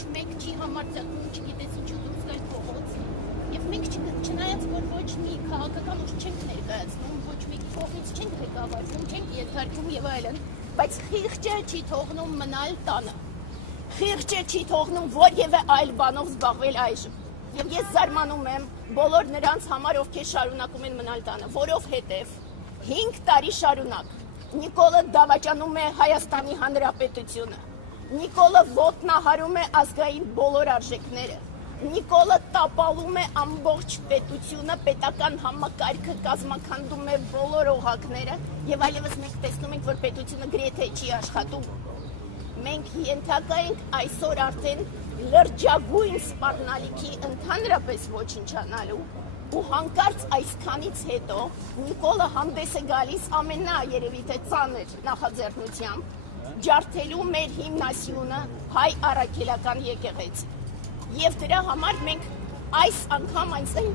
ոչ մեկ չի համարձակվում, չգիտես ինչու դուրս գալ փողոց։ Եվ մենք չնայած որ ոչ մի քաղաքական ուժ չենք ներկայացնում, ոչ մեկի կողմից չենք ղեկավարվում, չենք ենթարկվում եւ այլն, բայց խիղճը չի թողնում մնալ տանը։ Խիղճը չի թողնում որևէ այլ բանով զբաղվել այժմ։ Եվ ես զարմանում եմ բոլոր նրանց համար, ովքեր շարունակում են մնալ տանը, որովհետև 5 տարի շարունակ Նիկոլը դավաճանում է Հայաստանի Հանրապետությունը, Նիկոլը ոտնահարում է ազգային բոլոր արժեքները, Նիկոլը տապալում է ամբողջ պետությունը, պետական համակարգը կազմաքանդում է բոլոր օղակները եւ այլևս մենք տեսնում ենք, որ պետությունը գրեթե չի աշխատում։ Մենք ենթակա ենք այսօր արդեն լրջագույն սպառնալիքի ընդհանրապես ոչնչանալու ու հանկարծ այսքանից հետո Նիկոլը հանդես է գալիս երևի թե ծանր նախաձեռնությամբ ջարդելու մեր հիմնասյունը հայ առաքելական եկեղեցի։ Եվ դրա համար մենք այս անգամ այնպես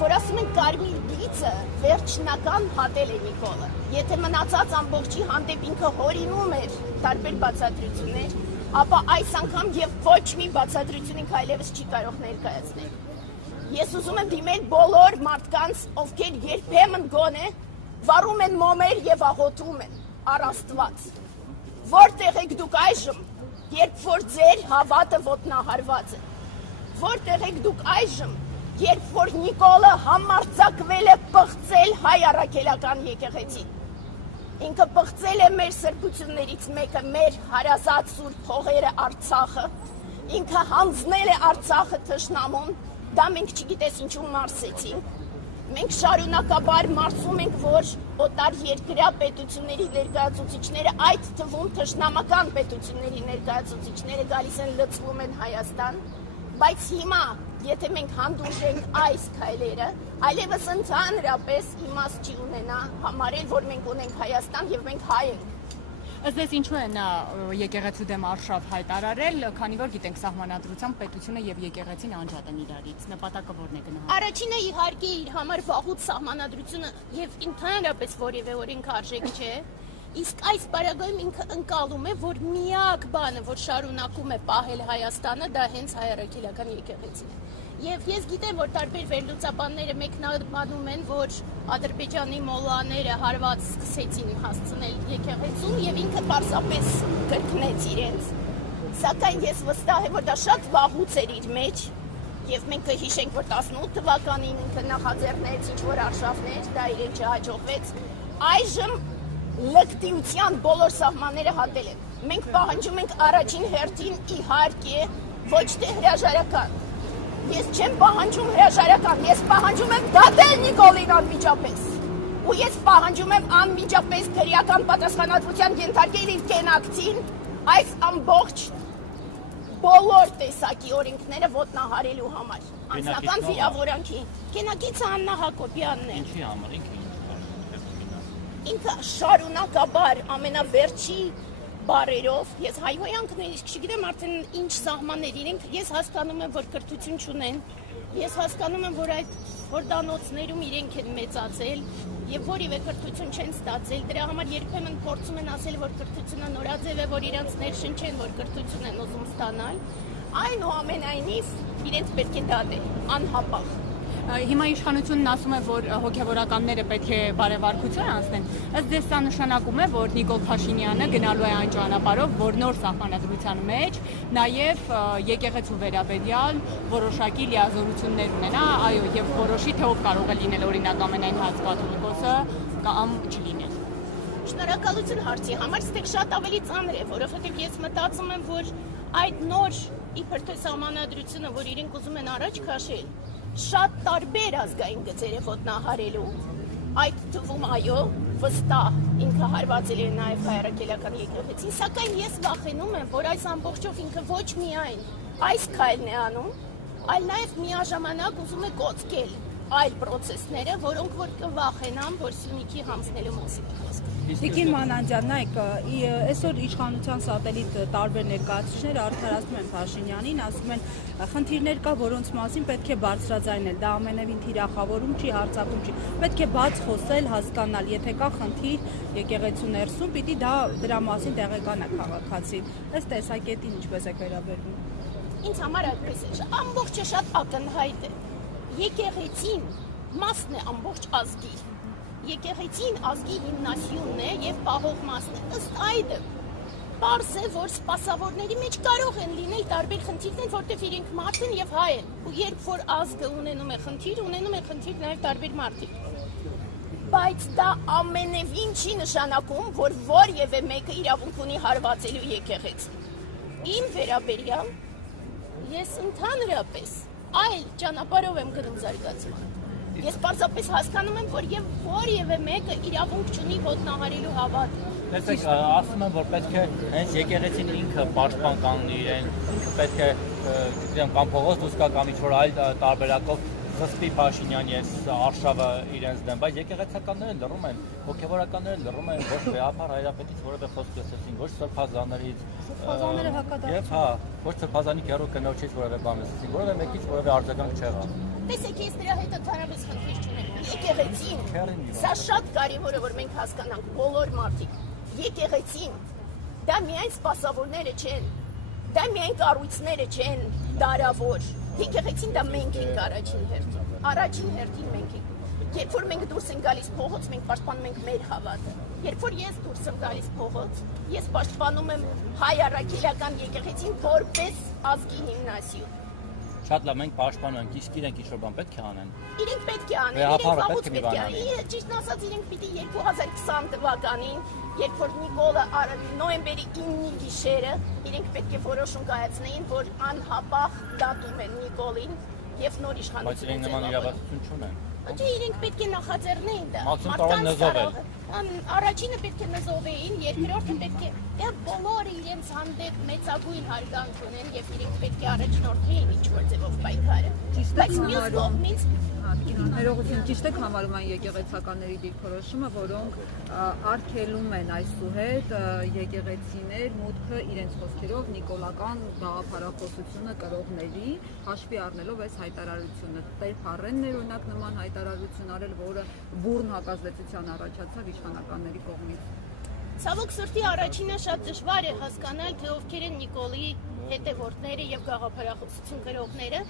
որ ասում են կարմիր գիծը վերջնական հատել է Նիկոլը։ Եթե մնացած ամբողջի հանդեպ ինքը հորինում էր տարբեր բացատրություններ, ապա այս անգամ եւ ոչ մի բացատրություն ինքը այլևս չի կարող ներկայացնել։ Ես ուզում եմ դիմել բոլոր մարդկանց, ովքեր երբեմն գոնե վառում են մոմեր եւ աղոթում են առ Աստված։ Որտեղ եք դուք այժմ, երբ որ ձեր հավատը ոտնահարված է։ Որտեղ եք դուք այժմ, երբ որ Նիկոլը համարձակվել է պղծել հայ առաքելական եկեղեցին։ Ինքը պղծել է մեր սրբություններից մեկը, մեր հարազատ սուրբ հողերը Արցախը։ Ինքը հանձնել է Արցախը թշնամուն, դա մենք չգիտես ինչու մարսեցինք։ Մենք շարունակաբար մարսում ենք, որ օտար երկրյա պետությունների ներկայացուցիչները, այդ թվում թշնամական պետությունների ներկայացուցիչները գալիս են լցվում են Հայաստան, բայց հիմա, եթե մենք հանդուրժենք այս քայլերը, այլևս ընդհանրապես իմաստ չի ունենա համարել, որ մենք ունենք Հայաստան եւ մենք հայ ենք։ Ըստ էս ինչու է նա եկեղեցու դեմ արշավ հայտարարել, քանի որ գիտենք սահմանադրությամբ պետությունը եւ եկեղեցին անջատ են իրարից, նպատակը որն է գնահատվում։ Առաջինը իհարկե իր համար վաղուց սահմանադրությունը եւ ընդհանրապես որևէ օրենք արժեք չէ, իսկ այս պարագայում ինքը ընկալում է, որ միակ բանը, որ շարունակում է պահել Հայաստանը, դա հենց հայ առաքելական եկեղեցին է։ Եվ ես գիտեմ, որ տարբեր վերլուծաբանները մեկնաբանում են, որ Ադրբեջանի մոլլաները հարված սկսեցին հասցնել եկեղեցուն եւ ինքը պարզապես կրկնեց իրենց։ Սակայն ես վստահ եմ, որ դա շատ վաղուց էր իր մեջ եւ մենք կհիշենք, որ 18 թվականին ինքը նախաձեռնեց ինչ-որ արշավներ, դա իրեն չհաջողվեց։ Այժմ լկտիության բոլոր սահմանները հատել են։ Մենք պահանջում ենք առաջին հերթին իհարկե ոչ թե հրաժարական։ Ես չեմ պահանջում հրաժարական, ես պահանջում եմ դատել Նիկոլին անմիջապես։ Ու ես պահանջում եմ անմիջապես քրեական պատասխանատվության ենթարկել իր կենակցին այս ամբողջ բոլոր տեսակի օրենքները ոտնահարելու համար։ Անձնական վիրավորանքի։ Կենակիցը Աննա Հակոբյանն է։ Ինչի համար Ինքը շարունակաբար ամենավերջի բարերով, ես հայհոյանք նույնիսկ չգիտեմ արդեն ինչ սահմաններ իրենք, ես հասկանում եմ, որ կրթություն չունեն, ես հասկանում եմ, որ այդ հորդանոցներում իրենք են մեծացել եւ որևէ կրթություն չեն ստացել, դրա համար երբեմն փորձում են ասել, որ կրթությունը նորաձև է, որ իրանց ներշնչեն, որ կրթություն են ուզում ստանալ, այնուամենայնիվ իրենց պետք է դատել, անհապաղ։ Հիմա իշխանությունն ասում է, որ հոգևորականները պետք է բարեվարկություն անցնեն։ Ըստ ձեզ սա նշանակում է, որ Նիկոլ Փաշինյանը գնալու է այն ճանապարհով, որ նոր սահմանադրության մեջ նաև եկեղեցու վերաբերյալ որոշակի լիազորություններ ունենա, այո, եւ որոշի թե ով կարող է լինել օրինակ ամենայն հայ կաթոլիկոսը կամ չլինել։ Շնորհակալություն հարցի համար, ստեղ շատ ավելի ծանր է, որովհետև ես մտածում եմ, որ այդ նոր իբր թե սահմանադրությունը, որ իրենք ուզում են առաջ քաշել, շատ տարբեր ազգային գծեր է ոտնահարելու, այդ թվում այո, վստահ ինքը հարվածել է նաև հայ առաքելական եկեղեցին, սակայն ես վախենում եմ, որ այս ամբողջով ինքը ոչ միայն այս քայլն է անում, այլ նաև միաժամանակ ուզում է կոծկել այլ պրոցեսները, որոնք որ կվախենան, որ Սյունիքի հանձնելու մասին է խոսքը։ Տիկին Մանանջյան, նայեք, այսօր իշխանության սատելիտ տարբեր ներկայացուցիչներ արդարացնում են Փաշինյանին, ասում են խնդիրներ կա, որոնց մասին պետք է բարձրաձայնել, դա ամենևին թիրախավորում չի, հարձակում չի, պետք է բաց խոսել, հասկանալ, եթե կա խնդիր եկեղեցու ներսում, պիտի դա դրա մասին տեղեկանա քաղաքացին։ Այս տեսակետին ինչպես եք վերաբերվում։ ինձ համար այդպես է, ամբողջը շատ ակնհայտ է։ Եկեղեցին մասն է ամբողջ ազգի։ Եկեղեցին ազգի հիմնասյունն է եւ պահող մասն է։ Ըստ այդմ պարզ է, որ սպասավորների մեջ կարող են լինել տարբեր խնդիրներ, որտեղ իրենք մարդ են եւ հայ են։ Ու երբ որ ազգը ունենում է խնդիր նաեւ տարբեր մարդիկ։ Բայց դա ամենևին չի նշանակում, որ որևէ մեկը իրավունք ունի հարվածելու եկեղեցին։ Իմ վերաբերյալ ես ընդհանրապես այլ ճանապարհով եմ գնում զարգացման։ Ես պարզապես հասկանում եմ, որ եւ որևէ մեկը իրավունք չունի ոտնահարելու հավատը։ Տեսեք, ասում եմ, որ պետք է հենց եկեղեցին ինքը պաշտպան կանգնի իրեն, ինքը պետք է, չգիտեմ, կամ փողոց դուրս գա կամ ինչ-որ այլ տարբերակով խստի Փաշինյանի այս արշավը իրենց դեմ, բայց եկեղեցականները լռում են, հոգևորականները լռում են, ոչ Վեհապար Հայրապետից որևէ խոսք լսեցին, ոչ Սրբազաններից, Սրբազանները հակադարձ, ոչ Սրբազանի գերու կնոջից որևէ բան լսեցին, որևէ մեկից որևէ արձագանք չեղավ։ Տեսեք, ես դրա հետ ընդհանրապես խնդիր չունեմ։ Եկեղեցին, սա շատ կարևոր է, որ մենք հասկանանք բոլոր մարդիկ։ Եկեղեցին, դա միայն սպասավորները չեն, դա միայն կառույցները չեն դարավոր։ Եկեղեցին դա մենք ենք առաջին հերթին մենք ենք։ Երբ որ մենք դուրս ենք գալիս փողոց, մենք պաշտպանում ենք մեր հավատը։ Երբ որ ես դուրս եմ գալիս փողոց, ես պաշտպանում եմ հայ առաքելական եկեղեցին որպես ազգի հիմնասյուն։ Շատ լավ, մենք պաշտպանում ենք, իսկ իրենք ինչ-որ բան պետք է անեն։ Իրենք պետք է անեն, իրենք վաղուց պետք է անեն։ Ճիշտն ասած, իրենք պիտի 2020 թվականին, երբ որ Նիկոլը նոյեմբերի 9-ի գիշերը, իրենք պետք է որոշում կայացնեին, որ անհապաղ դատում են Նիկոլին եւ նոր իշխանություն։ Բայց իրենք նման իրավասություն չունեն։ Չէ, իրենք պետք է նախաձեռնեին դա։ Առաջինը պետք է նզովեին, երկրորդը պետք է դա բոլորը իրենց հանդեպ մեծագույն հարգանք ունեն եւ իրենք պետք է առաջնորդեին ինչ-որ ձևով պայքարը։ Բայց մյուս կողմից Ներողություն, ճիշտ եք համարում այն եկեղեցականների դիրքորոշումը, որոնք արգելում են այսուհետ եկեղեցիներ մուտքը իրենց խոսքերով նիկոլական գաղափարախոսությունը կրողների, հաշվի առնելով այս հայտարարությունը։ Տեր Փառենն էր օրինակ նման հայտարարություն արել, որը բուռն հակազդեցության առաջացավ իշխանականների կողմից։ Ցավոք սրտի առաջինը շատ դժվար է հասկանալ, թե ովքեր են Նիկոլի հետևորդները եւ գաղափարախոսություն կրողները։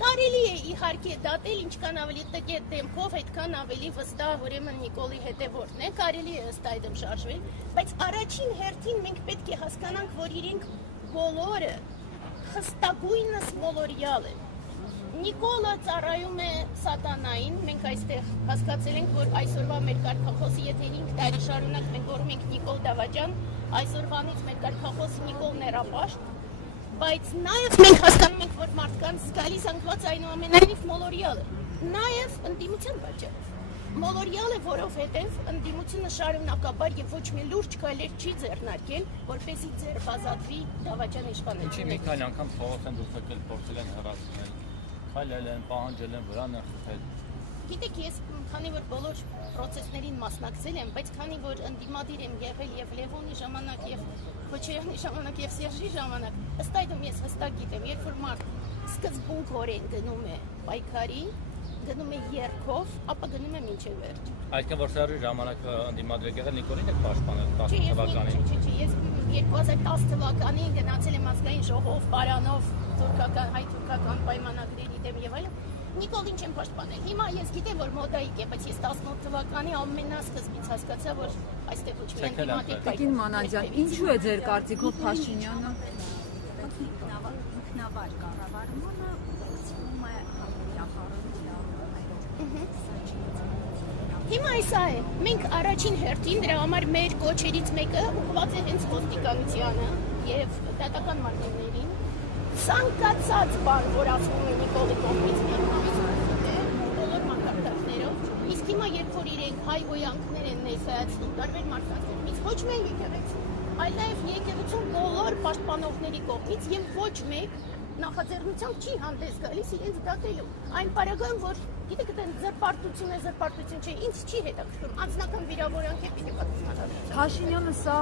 Կարելի է իհարկե դատել, ինչքան ավելի տգետ դեմքով, այդքան ավելի վստահ ուրեմն Նիկոլի հետևորդն է, կարելի է ըստ այդմ շարժվել, բայց առաջին հերթին մենք պետք է հասկանանք, որ իրենք բոլորը խստագույնս մոլորյալ են։ Նիկոլը ծառայում է սատանային, մենք այստեղ հասկացել ենք, որ այսօրվա մեր կարգախոսը, եթե 5 տարի շարունակ մենք գոռում ենք Նիկոլ Դավաճան, այսօրվանից մեր կարգախոսը Նիկոլ Ներապաշտ, բայց նաև մենք հասկանում ենք, որ մարդկանց զգալի զանգված այնուամենայնիվ մոլորյալ է, նաև ընդդիմության պատճառով։ Մոլորյալ է, որովհետև ընդդիմությունը շարունակաբար եւ ոչ մի լուրջ քայլեր չի ձեռնարկել, որպեսզի ձեռբազատվի Դավաճան իշխանությունը։ Մի քանի անգամ փողոց են դուրս եկել, փորձել են հեռացնել, քայլել են, պահանջել են, վրան են խփել։ Գիտեք, ես քանի որ բոլոր process-ներին մասնակցել եմ, բայց քանի որ ընդդիմադիր եմ եղել եւ Լևոնի ժամանակ եւ Քոչարյանի ժամանակ եւ Սերժի ժամանակ, ըստ այդմ ես հստակ գիտեմ, երբ որ մարդ սկզբունքորեն գնում է պայքարի, գնում է երկով, ապա գնում է մինչև վերջ։ Այսինքն որ Սերժի ժամանակ ընդդիմադիր եղել Նիկոլին եք պաշտպանել 10 թվականին։ Չէ, ես 2010 թվականին գնացել եմ ազգային ժողով, Պարանով, հայ-թուրքական պայմանագրերի դեմ եւ այլն։ Նիկոլին չեմ պաշտպանել։ Հիմա ես գիտեմ, որ մոդայիկ է, բայց ես 18 թվականի ամենասկզբից հասկացա, որ այստեղ ոչ մի ընդդիմադիր պայքար։ Տիկին Մանանջյան, ինչու է ձեր կարծիքով Փաշինյանը ինքնավար կառավարումը ուղղվում է Հիմա այսա է, մենք առաջին հերթին դրա համար մեր կոչերից մեկը ուղղված է հենց ոստիկանությանը եւ դատական մարմիններին։ Ցանկացած բան, որ ասվում է Նիկոլի կողմից բոլոր մակարդակներով, իսկ հիմա երբ որ իրենք հայ ոյանքներ են ներկայացնում տարբեր մարդկանց կողմից, ոչ միայն եկեղեցի, այլ նաեւ եկեղեցու բոլոր պաշտպանողների կողմից եւ ոչ մեկ նախաձեռնությամբ չի հանդես գալիս իրենց դատելու։ Այն պարագայում, որ գիտեք, դա զրպարտություն չէ, ինձ չի հետաքրքրում, անձնական վիրավորանք է պիտի պատասխանատու։ Փաշինյանը սա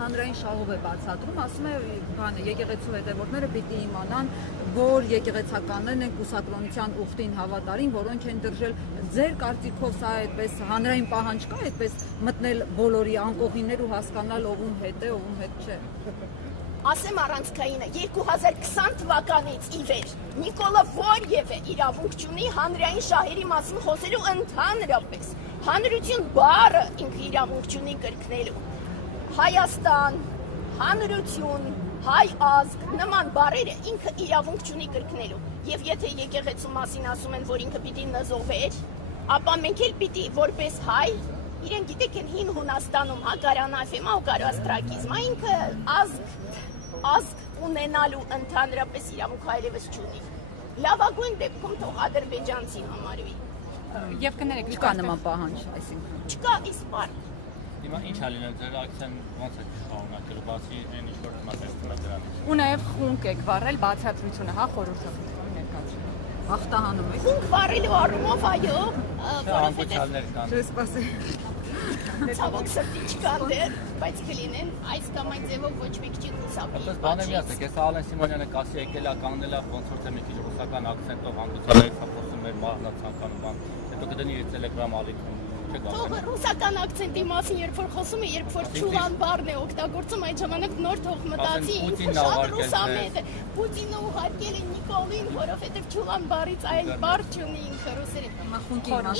հանրային շահով է բացատրում, ասում է, բանը եկեղեցու հետևորդները պիտի իմանան, որ եկեղեցականներն են կուսակրոնության ուխտին հավատարին, որոնք են դրժել ձեր կարծիքով սա այդպես հանրային պահանջ կա, այդպես մտնել բոլորի անկողիններ ու հասկանալ ովում հետ է, ովում հետ չէ։ ասեմ առանցքայինը 2020 թվականից ի վեր Նիկոլը որևէ իրավունք չունի հանրային շահերի մասին խոսելու ընդհանրապես։ Հանրություն բառը ինքը իրավունք չունի կրկնելու։ Հայաստան, հանրություն, հայ ազգ նման բառերը ինքը իրավունք չունի կրկնելու։ Եվ եթե եկեղեցու մասին ասում են, որ ինքը պիտի նզովեր, ապա մենք էլ պիտի որպես հայ իրեն գիտեք են հին Հունաստանում հակարանաֆեմա ու կարաստրակիզմա ինքը ազգ ունենալու ընդհանրապես իրավունք այլևս չունի։ Լավագույն դեպքում թող ադրբեջանցի համարվի։ Եվ կներեք, Չկա նման պահանջ, այսինքն։ Չկա իսպար։ Հիմա ինչ ա լինել ձեր ակցիան ոնց է շարունակելու բացի այն ինչ որ մատեսվում է դրանից։ Ու նաև խունկ եք վառել բացատրությունը, հա, խորհրդատվի ներկայացնում։ Հաղթահանում եք։ Խունկ վառելու առումով այո, որովհետև Անկոչալներ կան։ Չէ, սպասի։ ցավոք սրտի չկան դեռ, բայց կլինեն այս կամ այն ձևով ոչ մեկ չի խուսափի։ Այդպես բանը մի ասեք, ես Ալեն Սիմոնյանը կասի եկել է կանգնել է ոնց որ թե մի քիչ ռուսական ակցենտով հանդիսանում է խոսում էր մահնացանկանում բան։ Հետո կդնի իր Telegram ալիքում։ Թող ռուսական ակցենտի մասին երբ որ խոսում է, երբ որ ճուլան բառն է օգտագործում, այդ ժամանակ նոր թող մտածի ինքը շատ ռուսամետ է։ Պուտինը ուղարկել է Նիկոլին, որովհետև ճուլան բառից այլ բառ չունի ինքը ռուսերեն։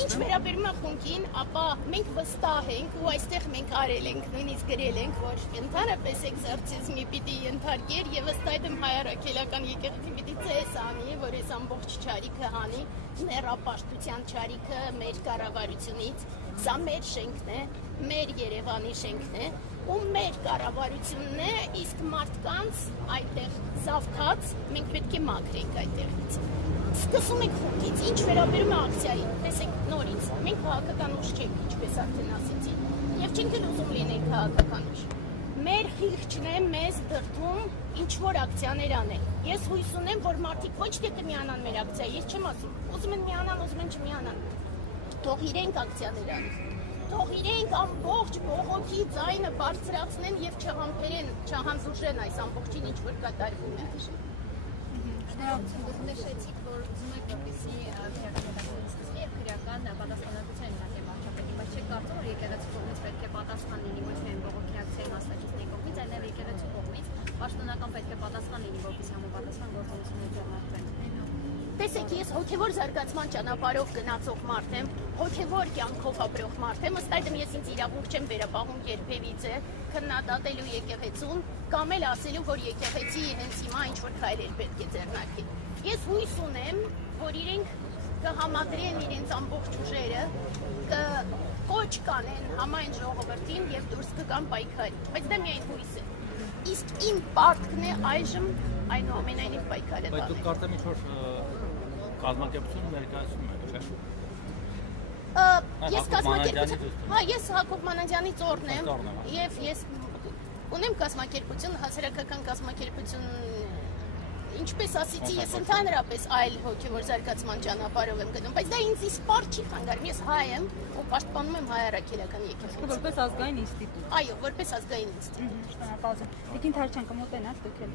Ինչ վերաբերում է խունկին, ապա մենք վստահ ենք ու այստեղ մենք արել ենք, նույնիսկ գրել ենք, որ ընդհանրապես էքզորցիզմի պիտի ենթարկեր եւ ըստ այդմ հայ առաքելական եկեղեցին պիտի ցես անի, որ այս ամբողջ չարիքը հանի, ներապաշտության չարիքը մեր կառավարությունից։ Սա մեր շենքն է, մեր Երևանի շենքն է, ու մեր կառավարությունն է, իսկ մարդկանց այդտեղ զավթած մենք պետք է մաքրենք այդտեղից։ Սկսում ենք խունկից, ինչ վերաբերում է ակցիային, տեսեք նորից, մենք քաղաքական ուժ չենք, ինչպես արդեն ասեցի, եւ չենք էլ ուզում լինենք քաղաքական ուժ։ Մեր խիղճն է մեզ դրդում ինչ-որ ակցիաներ անել։ Ես հույս ունեմ, որ մարդիկ ոչ թե կմիանան մեր ակցիայի, ես չեմ ասում, ուզում են միանան, ուզում են չմիանան։ Թող իրենք ակցիաներ անեն, թող իրենք ամբողջ բողոքի ձայնը բարձրացնեն եւ չհամբերեն, չհանձուժեն այս ամբողջին, ինչ որ կատարվում է այժմ։ Դուք նշեցիք, որ ուզում եք որպեսզի քրեական եւ քրեական պատասխանատվության ունենա վարչապետի, բայց չեք կարծում, որ եկեղեցու կողմից պետք է պատասխան լինի ոչ միայն բողոքի ակցիայի մասնակիցների կողմից, այլ նաեւ եկեղեցու կողմից պաշտոնական պետք է պատասխան լինի, որպեսզի համապատասխան գործողություններ ձեռնարկվեն։ Տեսեք, ես հոգևոր զարգացման ճանապարհով գնացող մարդ եմ, հոգևոր կյանքով ապրող մարդ եմ, ըստ այդմ ես ինձ իրավունք չեմ վերապահում երբևիցե քննադատելու եկեղեցուն կամ էլ ասելու, որ եկեղեցի հենց հիմա ինչ-որ քայլեր պետք է ձեռնարկի։ Ես հույս ունեմ, որ իրենք կհամադրեն իրենց ամբողջ ուժերը, կոչ կանեն համայն ժողովրդին եւ դուրս կգան պայքարի, բայց դա միայն հույս է։ Իսկ իմ պարտքն է այժմ այնուամենայնիվ պայքարը տանել։ Բայց դուք կարծեմ ինչ-որ կազմակերպություն ներկայացնում եք, չէ՞։ Ես կազմակերպություն, հա, ես Հակոբ Մանանդյանի ծառն եմ եւ ես ունեմ կազմակերպություն, հասարակական կազմակերպություն, ինչպես ասեցի, ես ընդհանրապես այլ հոգևոր զարգացման ճանապարհով եմ գնում, բայց դա ինձ իսպար չի խանգարում, ես հայ եմ ու պաշտպանում եմ հայ առաքելական եկեղեցին։ Որպես ազգային ինստիտուտ։ Այո, որպես ազգային ինստիտուտ։ Շնորհակալություն։ Տիկին Թարչյան կմոտենաք դուք էլ։